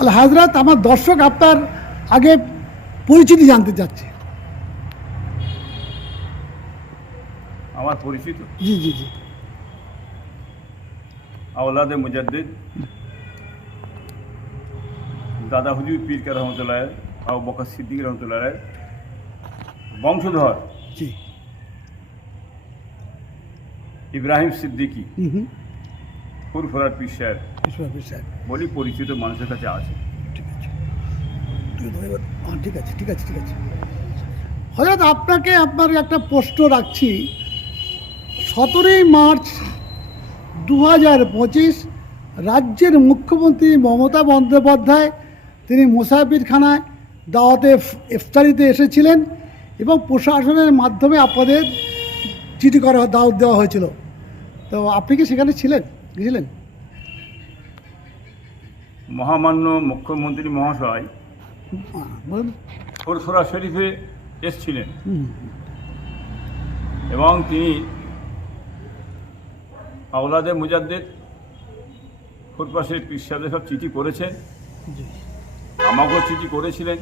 আল হাজরাত আমার দর্শক আপনার আগে পরিচিতি জানতে চাচ্ছে। আমার পরিচিত? জি জি জি। আওলাদে মুজাদ্দিদ। দাদা হুজুর পীর কে রহমতুল্লাহ আবু বকর সিদ্দিক রহমতুল্লাহ বংশধর জি। ইব্রাহিম সিদ্দিকী। ফুরফুরার পীর সাহেব। ঈশ্বর বিশ্বাস বলি পরিচিত মানুষের কাছে আছে। ঠিক আছে। ঠিক আছে, ধন্যবাদ। ঠিক আছে ঠিক আছে ঠিক আছে। হঠাৎ আপনাকে আপনার একটা প্রশ্ন রাখছি। সতেরোই মার্চ দু হাজার পঁচিশ রাজ্যের মুখ্যমন্ত্রী মমতা বন্দ্যোপাধ্যায় তিনি মুসাফিরখানায় দাওয়াতে ইফ- ইফতারিতে এসেছিলেন এবং প্রশাসনের মাধ্যমে আপনাদের চিঠি করা দাওয়াত দেওয়া হয়েছিল। তো আপনি কি সেখানে ছিলেন? গেছিলেন মহামান্য মুখ্যমন্ত্রী মহাশয় ফুরফুরা শরীফে এসছিলেন। এবং তিনি আওলাদে মুজাদ্দিদ ফুরপাশের পীর সাহেবদের সব চিঠি করেছেন। আমাকেও চিঠি করেছিলেন।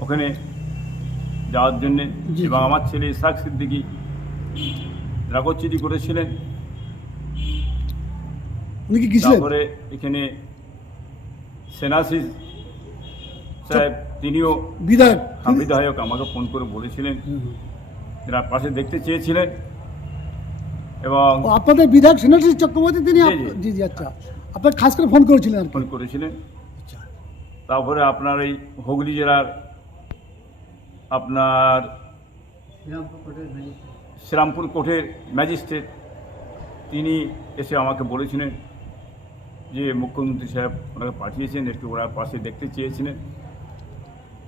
ওখানে যাওয়ার জন্যে। এবং আমার ছেলে ইসাক সিদ্দিকি তারাকেও চিঠি করেছিলেন। উনি কি গেছিলেন? তারপরে এখানে সেনাসিস সাহেব তিনিও বিধায়ক। বিধায়ক আমাকে ফোন করে বলেছিলেন। হুম। পাশে দেখতে চেয়েছিলেন এবং আপনাদের বিধায়ক সেনাশ্রী চক্রবর্তী তিনি জি, জি। আচ্ছা। আপনার খাস করে ফোন করেছিলেন আর ফোন করেছিলেন। আচ্ছা। তারপরে আপনার এই হুগলি জেলার আপনার শ্রীরামপুর কোর্টের ম্যাজিস্ট্রেট তিনি এসে আমাকে বলেছিলেন যে মুখ্যমন্ত্রী সাহেব ওনাকে পাঠিয়েছেন একটু ওনার পাশে দেখতে চেয়েছিলেন।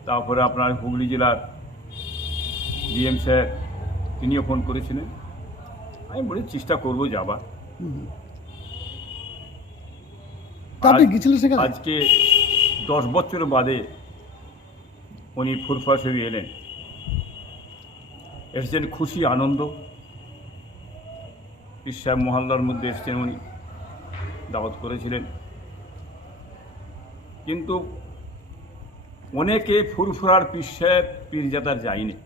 তারপরে আপনার হুগলি জেলার ডিএম সাহেব তিনিও ফোন করেছিলেন। আমি বলি চেষ্টা করব যাবার। আজকে দশ বছর বাদে উনি ফুরফা শরীফ এলেন। এসেছেন খুশি আনন্দ। ঈশ্বর মহল্লার মধ্যে এসেছেন উনি। দাওয়াত করেছিলেন। কিন্তু অনেকে ফুরফুরার পিসায় পীরজাতার যায়নি।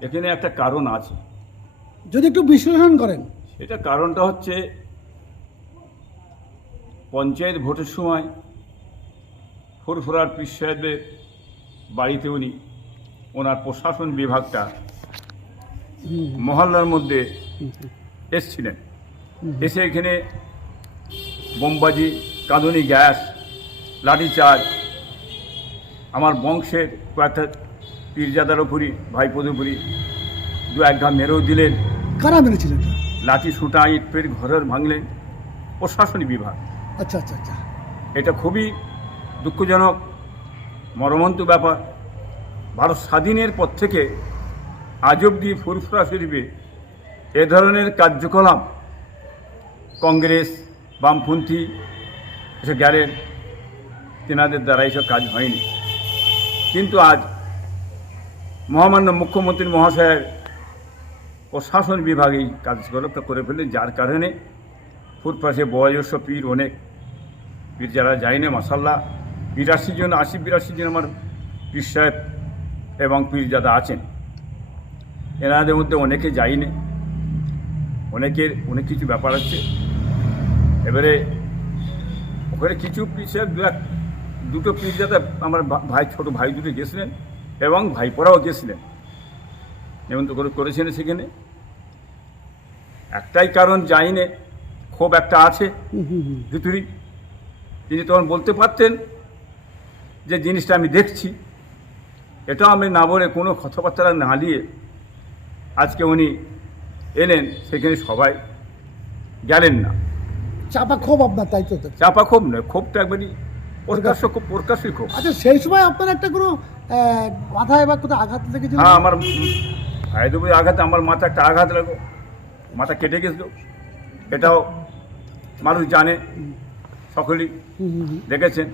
এখানে একটা কারণ আছে। যদি একটু বিশ্লেষণ করেন। সেটা কারণটা হচ্ছে পঞ্চায়েত ভোটের সময় ফুরফুরার পীর সাহেবের বাড়িতে উনি ওনার প্রশাসন বিভাগটা মহল্লার মধ্যে এসছিলেন। এসে এখানে বোমবাজি কাঁদুনি গ্যাস লাঠিচার্জ আমার বংশের কয়েকটা পীরজাদার উপরই ভাইপোদের উপরই দু এক ঘা মেরেও দিলেন। কারা মেরেছিলেন? লাঠি সুটা ইট পেট ঘরের ভাঙলেন প্রশাসনিক বিভাগ। আচ্ছা আচ্ছা আচ্ছা। এটা খুবই দুঃখজনক মর্মন্ত ব্যাপার। ভারত স্বাধীনের পর থেকে আজ অব্দি ফুরফুরা শরীফে এ ধরনের কার্যকলাপ কংগ্রেস, বামপন্থী, এসব গেলেন তেনাদের দ্বারা এইসব কাজ হয়নি। কিন্তু আজ মহামান্য মুখ্যমন্ত্রী মহাশয়ের প্রশাসন বিভাগ এই কার্যকলাপটা করে ফেললেন, যার কারণে ফুটপাশে বয়োজ্যেষ্ঠ পীর অনেক। পীর যারা যায়নি মাসাল্লাহ বিরাশি জন, আশি, বিরাশি জন আমার পীর সাহেব এবং পীর যারা আছেন। এনাদের মধ্যে অনেকে যায়নি, অনেকের, অনেক কিছু ব্যাপার আছে। এবারে ওখানে কিছু সাহেব দু এক দুটো পিস যাতে আমার ভাই ছোট ভাই দুটো গেছিলেন এবং ভাইপোরাও গেছিলেন। নিমন্ত্রণ করে করেছেন সেখানে। একটাই কারণ যায়নি ক্ষোভ একটা আছে। ভিতরি তিনি তখন বলতে পারতেন যে জিনিসটা আমি দেখছি। এটা আমি না বলে কোনো কথাবার্তা না দিয়ে আজকে উনি এলেন সেখানে সবাই গেলেন না। চাপা ক্ষোভ আপনার তাই তো চাপা ক্ষোভ নয় ক্ষোভটা একবারই প্রকাশ্য ক্ষোভ প্রকাশ্যই ক্ষোভ। আচ্ছা সেই সময় আপনার একটা কোনো মাথায় বা কোথাও আঘাত লেগেছিল? হ্যাঁ আমার হায়দ্রাবাদ আঘাতে আমার মাথা একটা আঘাত লাগো মাথা কেটে গেছিল। এটাও মানুষ জানে সকলেই। দেখেছেন।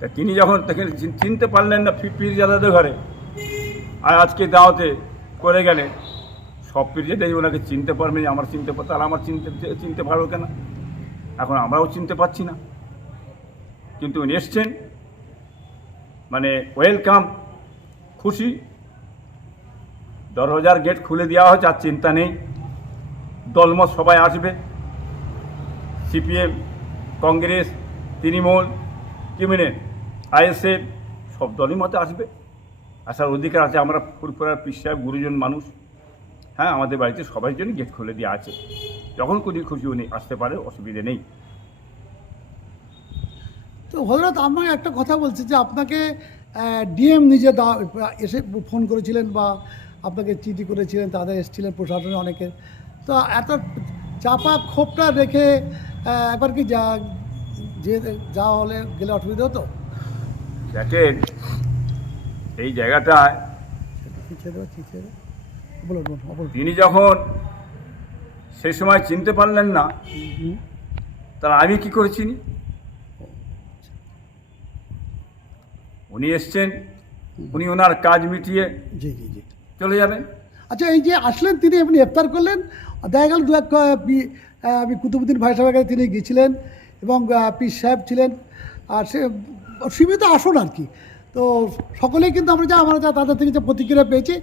তা তিনি যখন তাকে চিনতে পারলেন না পি- পীরজাদাদের ঘরে। আর আজকে দাওয়াতে করে গেলে সব পীরজাদাই ওনাকে চিনতে পারবে আমার চিনতে পারতো আর আমার চিনতে চিনতে পারব কেন? এখন আমরাও চিনতে পারছি না। কিন্তু উনি এসছেন। মানে ওয়েলকাম, খুশি। দরজার গেট খুলে দেওয়া হয়েছে, আর চিন্তা নেই। দলমত সবাই আসবে। সিপিএম, কংগ্রেস, তৃণমূল কিমিনে আইএসএফ, সব দলই মতে আসবে। আসার অধিকার আছে, আমরা ফুরফুরার পিসাব গুরুজন মানুষ। হ্যাঁ আমাদের বাড়িতে সবাই জন্য গেট খুলে দেওয়া আছে। যখন খুশি খুশি উনি আসতে পারে অসুবিধে নেই। তো হজরত আমাকে একটা কথা বলছি যে আপনাকে ডিএম নিজে দা- এসে ফোন করেছিলেন বা আপনাকে চিঠি করেছিলেন তাদের এসেছিলেন প্রশাসনে অনেকে। তো এত চাপা ক্ষোভটা রেখে একবার কি যা যে যা হলে গেলে অসুবিধা হতো? দেখেন এই জায়গাটায় তিনি যখন সেই সময় চিনতে পারলেন না। তাহলে আমি কি করেছি উনি এসছেন উনি ওনার কাজ মিটিয়ে জি জি জি। চলে যাবেন। আচ্ছা এই যে আসলেন তিনি এমনি ইফতার করলেন দেখা গেল দু এক আমি কুতুবুদ্দিন ভাই সাহেবের কাছে তিনি গিয়েছিলেন এবং পীর সাহেব ছিলেন। আর সে সীমিত আসন আর কি। তো সকলেই কিন্তু আমরা যা আমরা যা তাদের থেকে যে প্রতিক্রিয়া পেয়েছি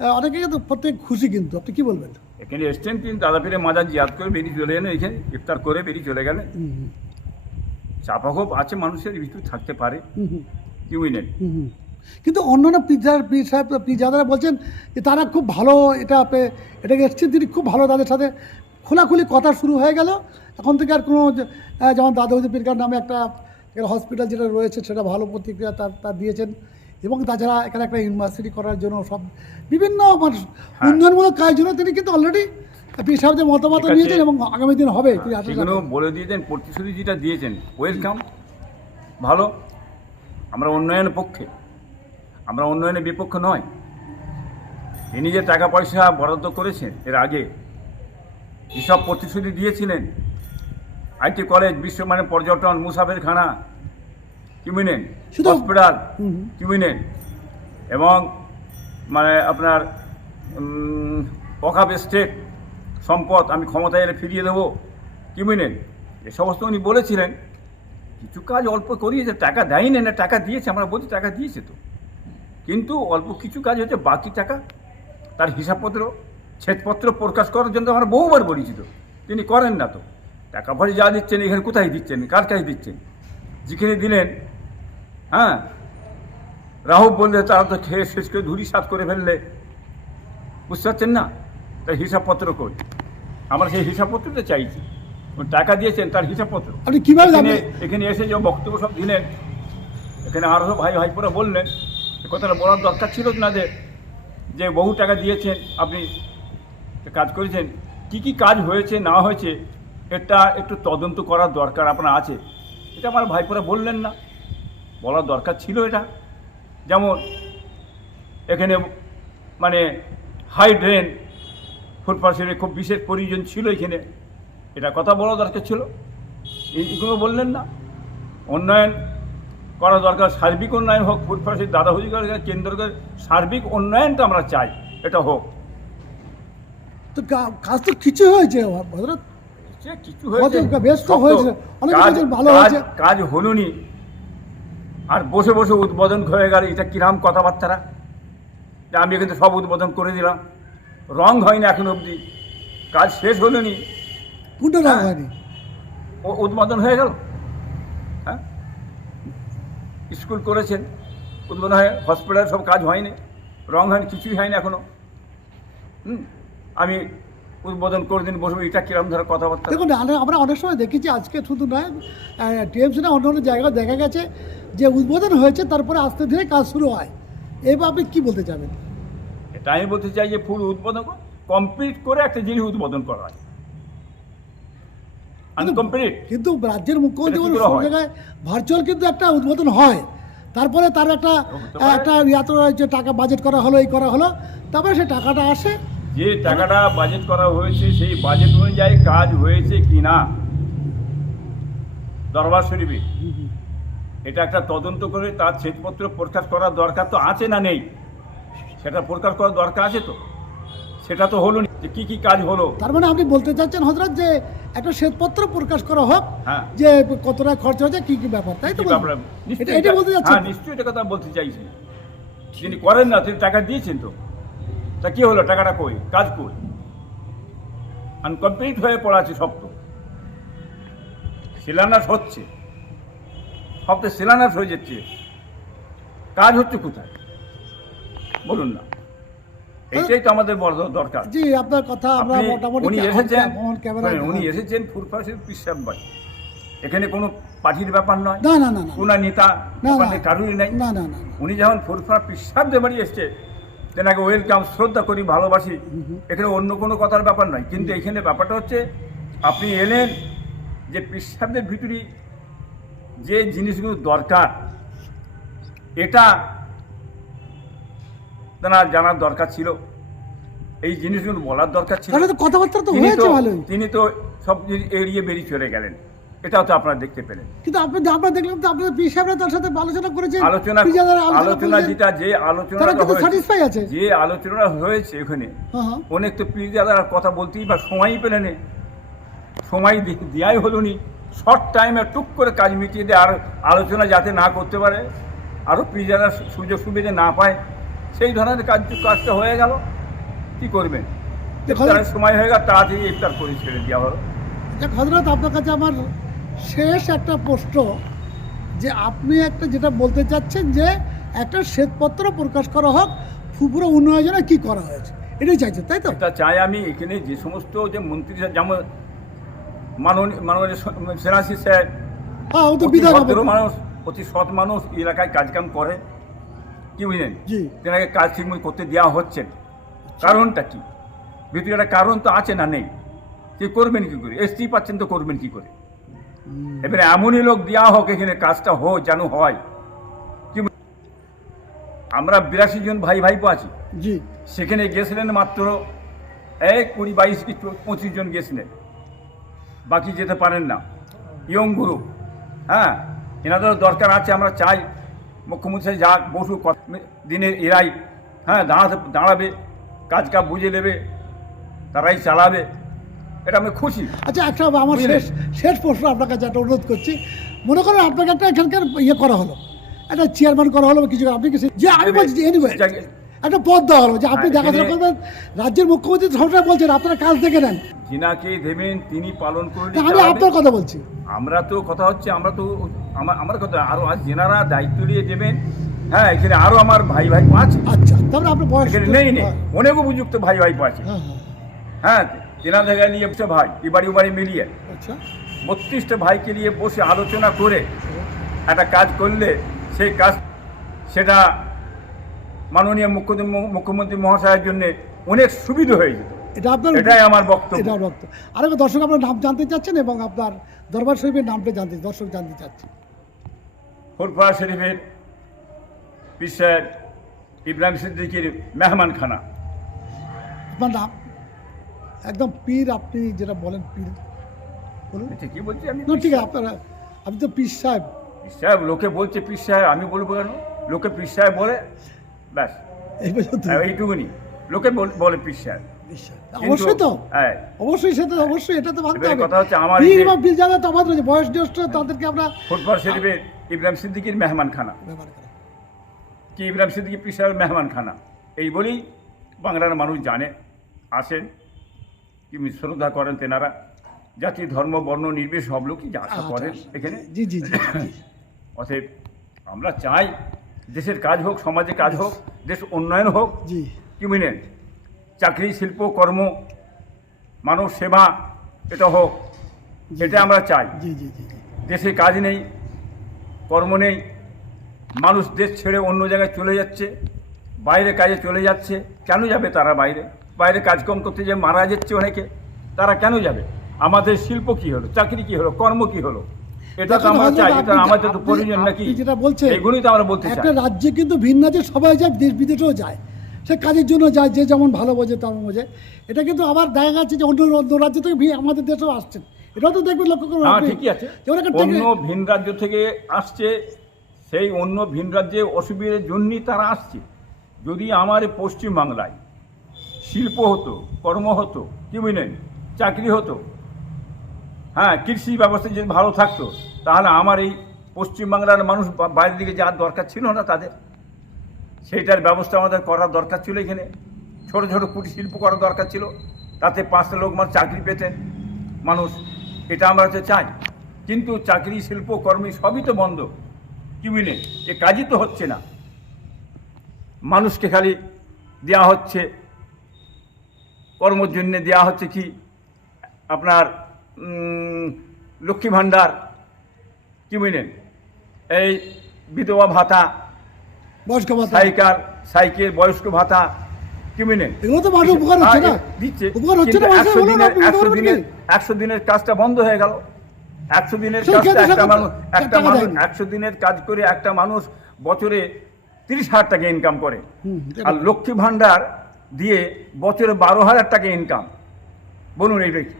অনেকে কিন্তু প্রত্যেক খুশি কিন্তু। আপনি কী বলবেন? এখানে এসছেন তিনি দাদা ফিরে মাজার জিয়াদ করে বেরিয়ে চলে গেলেন এখানে ইফতার করে বেরিয়ে চলে গেলেন। চাপাক্ষোভ আছে মানুষের ভিতর থাকতে পারে। হুম, হুম, কি বুঝলেন? হুম, হুম। কিন্তু অন্যান্য পীর পীর সাহেব পীর বলছেন যে তারা খুব ভালো এটা এটাকে এসছেন তিনি খুব ভালো তাদের সাথে খোলাখুলি কথা শুরু হয়ে গেল। এখন থেকে আর কোনো যেমন দাদা পীরকার নামে একটা হসপিটাল যেটা রয়েছে সেটা ভালো প্রতিক্রিয়া তার তার দিয়েছেন। এবং তাছাড়া এখানে একটা ইউনিভার্সিটি করার জন্য সব বিভিন্ন মানুষ হ্যাঁ। উন্নয়নমূলক কাজের জন্য তিনি কিন্তু অলরেডি পীর সাহেবদের মতামত নিয়েছেন এবং আগামী দিন হবে তিনি সেগুলো বলে দিয়েছেন প্রতিশ্রুতি যেটা দিয়েছেন ওয়েলকাম ভালো। আমরা উন্নয়নের পক্ষে আমরা উন্নয়নের বিপক্ষ নয়। তিনি যে টাকা পয়সা বরাদ্দ করেছেন এর আগে যেসব প্রতিশ্রুতি দিয়েছিলেন আইটি কলেজ বিশ্বমানের পর্যটন মুসাফের খানা কিমিনেন শুধু- হসপিটাল। কিমিনেন এবং মানে আপনার অকাপ স্টেট সম্পদ আমি ক্ষমতায় এলে ফিরিয়ে দেবো। কিমিনেন এ সমস্ত উনি বলেছিলেন কিছু কাজ অল্প করিয়েছে টাকা দেয়নি না টাকা দিয়েছে আমরা বলছি টাকা দিয়েছে তো। কিন্তু অল্প কিছু কাজ হচ্ছে বাকি টাকা তার হিসাবপত্র ছেদপত্র প্রকাশ করার জন্য আমরা বহুবার বলেছি তো। তিনি করেন না তো। টাকা ভরে যা দিচ্ছেন এখানে কোথায় দিচ্ছেন কার কাছে দিচ্ছেন? যেখানে দিলেন হ্যাঁ? রাহুল বললে তারা তো খেয়ে শেষ করে ধুরি সাত করে ফেললে। বুঝতে পারছেন না? তাই হিসাবপত্র কই? আমরা সেই হিসাবপত্রটা চাইছি। টাকা দিয়েছেন তার হিসাবপত্র। আপনি কীভাবে এখানে এখানে এসে যে বক্তব্য সব দিলেন এখানে আরও ভাই ভাইপুরা বললেন কথাটা বলার দরকার ছিল না যে যে বহু টাকা দিয়েছেন আপনি কাজ করেছেন। কি কি কাজ হয়েছে না হয়েছে এটা একটু তদন্ত করার দরকার আপনার আছে। এটা আমার ভাইপোরা বললেন না। বলার দরকার ছিল এটা। যেমন এখানে মানে হাই ড্রেন ফুটপাথের খুব বিশেষ প্রয়োজন ছিল এখানে। এটা কথা বলা দরকার ছিল। এইগুলো বললেন না। উন্নয়ন করা দরকার সার্বিক উন্নয়ন হোক ফুটপাথের দাদা হুজুর কেন্দ্র করে সার্বিক উন্নয়নটা আমরা চাই এটা হোক। তো কাজ তো কিছু হয়েছে কিছু হয়েছে। কত- বেশ তো হয়েছে। অনেকে কাজ- বলছেন ভালো হয়েছে। কাজ হলো নি আর বসে বসে উদ্বোধন হয়ে গেল এটা কিরাম কথাবার্তারা? যে আমি কিন্তু সব উদ্বোধন করে দিলাম। রং হয়নি এখন অবধি। কাজ শেষ হলো নি কোনটা রং হ্যাঁ। হয়নি? ও উদ্বোধন হয়ে গেল। হ্যাঁ? স্কুল করেছেন। উদ্বোধন হয়ে হসপিটাল সব কাজ হয়নি। রং হয়নি কিছুই হয়নি এখনও। হুম? আমি উদ্বোধন করে দিন বসবো এটা কিরম ধরো কথাবার্তা। দেখুন আমরা অনেক সময় দেখেছি আজকে শুধু নয় টিএমসি না অন্য অন্য জায়গায় দেখা গেছে যে উদ্বোধন হয়েছে তারপরে আস্তে ধীরে কাজ শুরু হয়। এবার আপনি কী বলতে চাবেন? এটা আমি বলতে চাই যে ফুল উদ্বোধন কমপ্লিট করে একটা জিনিস উদ্বোধন করা হয়। আনকমপ্লিট কিন্তু রাজ্যের মুখ্যমন্ত্রী সব জায়গায় ভার্চুয়াল কিন্তু একটা উদ্বোধন হয়। তারপরে তার একটা একটা এত যে টাকা বাজেট করা হলো এই করা হলো তারপরে সে টাকাটা আসে। যে টাকাটা বাজেট করা হয়েছে সেই বাজেট অনুযায়ী কাজ হয়েছে কি না দরবার শরীফে। এটা একটা তদন্ত করে তার শ্বেতপত্র প্রকাশ করার দরকার তো আছে না নেই? সেটা প্রকাশ করার দরকার আছে তো? সেটা তো হলো যে কি কি কাজ হলো? তার মানে আপনি বলতে চাচ্ছেন হজরত যে একটা শ্বেতপত্র প্রকাশ করা হোক হ্যাঁ। যে কতটা খরচ হয়েছে কি কি ব্যাপার তাই তো? এটা বলতে চাচ্ছেন? হ্যাঁ নিশ্চয়ই এটা কথা বলতে চাইছি। তিনি করেন না তিনি টাকা দিয়েছেন তো। তা কি হলো? টাকাটা কই? কাজ কই? আনকমপ্লিট হয়ে পড়া আছে সব তো। শিলান্যাস হচ্ছে। সব তো শিলান্যাস হয়ে যাচ্ছে। কাজ হচ্ছে কোথায়? বলুন না। এইটাই তো আমাদের বড় দরকার। জি আপনার কথা আমরা মোটামুটি উনি এসেছেন উনি এসেছেন ফুরফাসের পিসাব ভাই এখানে কোনো পার্টির ব্যাপার নয়। না না না কোন নেতা কারুরই নাই। না না না। উনি যখন ফুরফুরা পিসাব বাড়ি এসছে তেনাকে ওয়েলকাম শ্রদ্ধা করি ভালোবাসি। এখানে অন্য কোনো কথার ব্যাপার নয়। কিন্তু এখানে ব্যাপারটা হচ্ছে আপনি এলেন যে পিসাবদের ভিতরে যে জিনিসগুলো দরকার এটা তেনার জানার দরকার ছিল। এই জিনিসগুলো বলার দরকার ছিল। তাহলে কথাবার্তা তো তিনি হয়েছে তো ভালোই। তিনি তো সব এড়িয়ে বেরিয়ে চলে গেলেন। এটাও তো আপনারা দেখতে পেলেন। কিন্তু আপনি আমরা দেখলাম তো আপনাদের পি সাহেবরা তার সাথে আলোচনা করেছেন। আলোচনা আলোচনা যেটা যে স্যাটিসফাই আছে। যে আলোচনা হয়েছে ওখানে হ্যাঁ হ্যাঁ। অনেক তো পিজাদার কথা বলতেই বা সময়ই পেলেনে সময় দেওয়াই হলো নি। শর্ট টাইমে টুক করে কাজ মিটিয়ে দিয়ে আর আলোচনা যাতে না করতে পারে আরও পিজাদার সুযোগ সুবিধা না পায় সেই ধরনের কাজ কাজটা হয়ে গেল। কি করবেন? ইফতারের সময় হয়ে গেল তাড়াতাড়ি ইফতার করে ছেড়ে দেওয়া হলো। হজরত আপনার কাছে আমার শেষ একটা প্রশ্ন যে আপনি একটা যেটা বলতে চাচ্ছেন যে একটা শ্বেতপত্র প্রকাশ করা হোক ফুপুরা উন্নয়নে কি করা হয়েছে? এটাই চাইছেন তাই তো? চাই আমি এখানে যে সমস্ত যে মন্ত্রী যেমন মাননীয় মাননীয় সেনাসি স্যার। হ্যাঁ ও তো বিধান মানুষ অতি সৎ মানুষ এলাকায় কাজকাম করে। কি বুঝলেন? জি। তেনাকে কাজ ঠিকমতো করতে দেওয়া হচ্ছে। কারণটা কি? ভিতরে একটা কারণ তো আছে না নেই? কি করবেন কি করে? এসটি পাচ্ছেন তো করবেন কি করে? এবারে এমনই লোক দেওয়া হোক এখানে কাজটা হোক যেন হয়। কি আমরা বিরাশি জন ভাই ভাইপো আছি। সেখানে গেছিলেন মাত্র এক কুড়ি বাইশ কি পঁচিশ জন গেছিলেন। বাকি যেতে পারেন না। ইয়ং গ্রুপ হ্যাঁ? এনাদেরও দরকার আছে আমরা চাই মুখ্যমন্ত্রী যাক বসু দিনের এরাই হ্যাঁ দাঁড়াতে দাঁড়াবে কাজ কাজ বুঝে নেবে তারাই চালাবে। এটা আমি খুশি। আচ্ছা একটা আমার শেষ শেষ প্রশ্ন আপনার কাছে একটা অনুরোধ করছি। মনে করেন আপনাকে একটা এখানকার ইয়ে করা হলো একটা চেয়ারম্যান করা হলো কিছু আপনি কিছু যে আমি বলছি এনিওয়ে একটা পদ দেওয়া হলো যে আপনি হ্যাঁ, দেখাশোনা করবেন রাজ্যের মুখ্যমন্ত্রী সবসময় বলছেন আপনারা কাজ দেখে নেন। যিনাকে দেবেন তিনি পালন করে আমি আপনার কথা বলছি। আমরা তো কথা হচ্ছে আমরা তো আমার আমার কথা আরও আজ যেনারা দায়িত্ব নিয়ে দেবেন। হ্যাঁ এখানে আরও আমার ভাই ভাই আছে। আচ্ছা আপনার বয়স নেই নেই অনেক উপযুক্ত ভাই ভাই আছে। হ্যাঁ হ্যাঁ। হ্যাঁ জায়গায় নিয়ে বসে ভাই এ বাড়ি ও বাড়ি মিলিয়ে। আচ্ছা। বত্রিশটা ভাইকে নিয়ে বসে আলোচনা করে একটা কাজ করলে সেই কাজ সেটা মাননীয় মুখ্যমন্ত্রী মুখ্যমন্ত্রী মহাশয়ের জন্য অনেক সুবিধা হয়ে যেত। এটা আপনার এটাই আমার বক্তব্য। এটা বক্তব্য। আরেকবার দর্শক আপনার নাম জানতে চাচ্ছেন এবং আপনার দরবার শরীফের নামটা জানতে দর্শক জানতে চাচ্ছে ফুরফা শরীফের বিশ্বের ইব্রাহিম সিদ্দিকির মেহমানখানা। আপনার নাম? একদম পীর আপনি যেটা বলেন পীর। বলুন। আচ্ছা, কি বলছি আমি? না ঠিক আছে আপনারা আপনি তো পীর সাহেব। পীর সাহেব লোকে বলছে পীর সাহেব আমি বলব কেন? লোকে পীর সাহেব বলে ব্যাস। এইটুকুনি। লোকে বল- বলে পীর সাহেব। অবশ্যই তো। হ্যাঁ। অবশ্যই সেটা অবশ্যই এটা তো মানতে হবে। কথা হচ্ছে আমার পীর বা পীর যারা তো আমাদের রয়েছে বয়স জ্যেষ্ঠ তাদেরকে আমরা ফুটবল শরীফের ইব্রাহিম সিদ্দিকির মেহমানখানা। কি ইব্রাহিম সিদ্দিকি পীর সাহেবের মেহমানখানা। এই বলেই বাংলার মানুষ জানে আসেন। কি শ্রদ্ধা করেন তেনারা। জাতি ধর্ম বর্ণ নির্বিশেষে সব লোকই আশা করেন এখানে। জি জি। অতএব আমরা চাই দেশের কাজ হোক সমাজে কাজ হোক দেশ উন্নয়ন হোক। জি। কি বুঝলেন চাকরি শিল্প কর্ম মানব সেবা এটা হোক এটা আমরা চাই। জি জি জি জি। দেশে কাজ নেই কর্ম নেই মানুষ দেশ ছেড়ে অন্য জায়গায় চলে যাচ্ছে বাইরে কাজে চলে যাচ্ছে কেন যাবে তারা বাইরে? বাইরে কাজকর্ম করতে যে মারা যাচ্ছে অনেকে তারা কেন যাবে? আমাদের শিল্প কি হলো? চাকরি কি হলো? কর্ম কি হলো? এটা তো আমরা চাই এটা আমাদের তো প্রয়োজন নাকি? যেটা বলছেন, এগুলোই তো আমরা বলতে চাই। একটা রাজ্যে কিন্তু ভিন্ন রাজ্যে সবাই যায় দেশ বিদেশেও যায়। সে কাজের জন্য যায় যে যেমন ভালো বোঝে তেমন বোঝে। এটা কিন্তু আবার দেখা যাচ্ছে যে অন্য অন্য রাজ্য থেকে ভি- আমাদের দেশেও আসছেন এটাও তো দেখবেন লক্ষ্য করুন হ্যাঁ। ঠিকই আছে। অন্য ভিন রাজ্য থেকে আসছে সেই অন্য ভিন রাজ্যে অসুবিধার জন্যই তারা আসছে। যদি আমার পশ্চিমবাংলায় শিল্প হতো কর্ম হতো কি বুঝলেন? চাকরি হতো হ্যাঁ কৃষি ব্যবস্থা যদি ভালো থাকতো তাহলে আমার এই পশ্চিমবাংলার মানুষ বাইরের দিকে যাওয়ার দরকার ছিল না তাদের। সেইটার ব্যবস্থা আমাদের করার দরকার ছিল এখানে। ছোট ছোট কুটির শিল্প করার দরকার ছিল। তাতে পাঁচটা লোক মানুষ চাকরি পেতেন। মানুষ, এটা আমরা তো চাই। কিন্তু চাকরি, শিল্প, কর্মী সবই তো বন্ধ। কি বুঝলেন এ কাজই তো হচ্ছে না। মানুষকে খালি দেওয়া হচ্ছে। কর্মর জন্যে দেওয়া হচ্ছে কি? আপনার লক্ষ্মী ভাণ্ডার। কি বুঝলেন? এই বিধবা ভাতা বয়স্ক ভাতা। সাইকেল সাইকেল বয়স্ক ভাতা এগুলো তো মানুষ উপকার হচ্ছে না। দিচ্ছে। উপকার হচ্ছে না একশো দিনের একশো দিনের একশো দিনের কাজটা বন্ধ হয়ে গেল। একশো দিনের কাজটা একটা মানুষ একটা মানুষ একশো দিনের কাজ করে একটা মানুষ বছরে তিরিশ হাজার টাকা ইনকাম করে। আর লক্ষ্মী ভাণ্ডার দিয়ে বছরে বারো হাজার টাকা ইনকাম বলুন এইটা কি?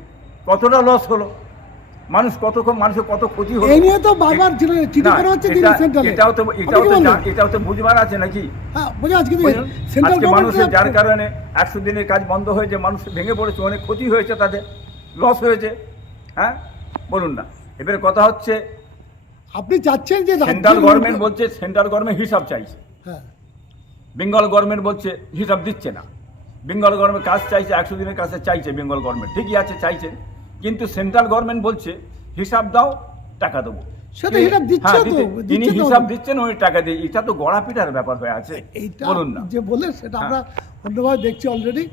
কতটা লস হলো? মানুষ কত মানুষের কত ক্ষতি হলো? এই নিয়ে তো বারবার চিঠি- চিঠি করা হচ্ছে দিল্লি সেন্ট্রালে। এটাও তো এটাও তো এটাও তো বুঝবার আছে নাকি? হ্যাঁ বুঝে আজকে সেন্ট্রাল মানুষের যার কারণে একশো দিনের কাজ বন্ধ হয়েছে মানুষ ভেঙে পড়েছে অনেক ক্ষতি হয়েছে তাদের লস হয়েছে। হ্যাঁ? বলুন না। এবারে কথা হচ্ছে আপনি চাচ্ছেন যে সেন্ট্রাল গভর্নমেন্ট বলছে সেন্ট্রাল গভর্নমেন্ট হিসাব চাইছে। হ্যাঁ। বেঙ্গল গভর্নমেন্ট বলছে হিসাব দিচ্ছে না। বেঙ্গল গভর্নমেন্ট কাজ চাইছে একশো দিনের কাছে চাইছে বেঙ্গল গভর্নমেন্ট ঠিকই আছে চাইছে। কিন্তু সেন্ট্রাল গভর্নমেন্ট বলছে হিসাব দাও টাকা দেবো। সেটা হিসাব দিচ্ছে হ্যাঁ, তো, তিনি হিসাব দিচ্ছেন ওই টাকা দিয়ে এটা তো গড়া পিটার ব্যাপার হয়ে আছে এইটা বলুন না। যে সেটা হ্যাঁ। আমরা অন্যভাবে দেখছি অলরেডি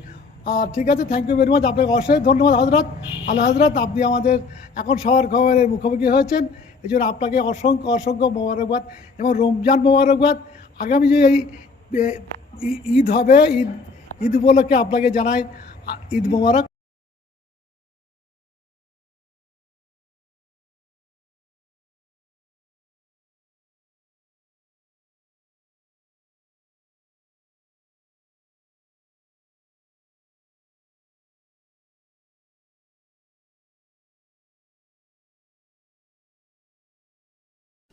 ঠিক আছে থ্যাংক ইউ ভেরি মাচ আপনাকে ধন্যবাদ হজরত আল্লাহ হজরত আপনি আমাদের এখন সবার খবরের মুখোমুখি হয়েছেন। এই জন্য আপনাকে অসংখ্য অসংখ্য মোবারকবাদ এবং রমজান মোবারকবাদ। আগামী যে এই ঈদ হবে ঈদ ঈদ উপলক্ষে আপনাকে জানাই ঈদ মোবারক।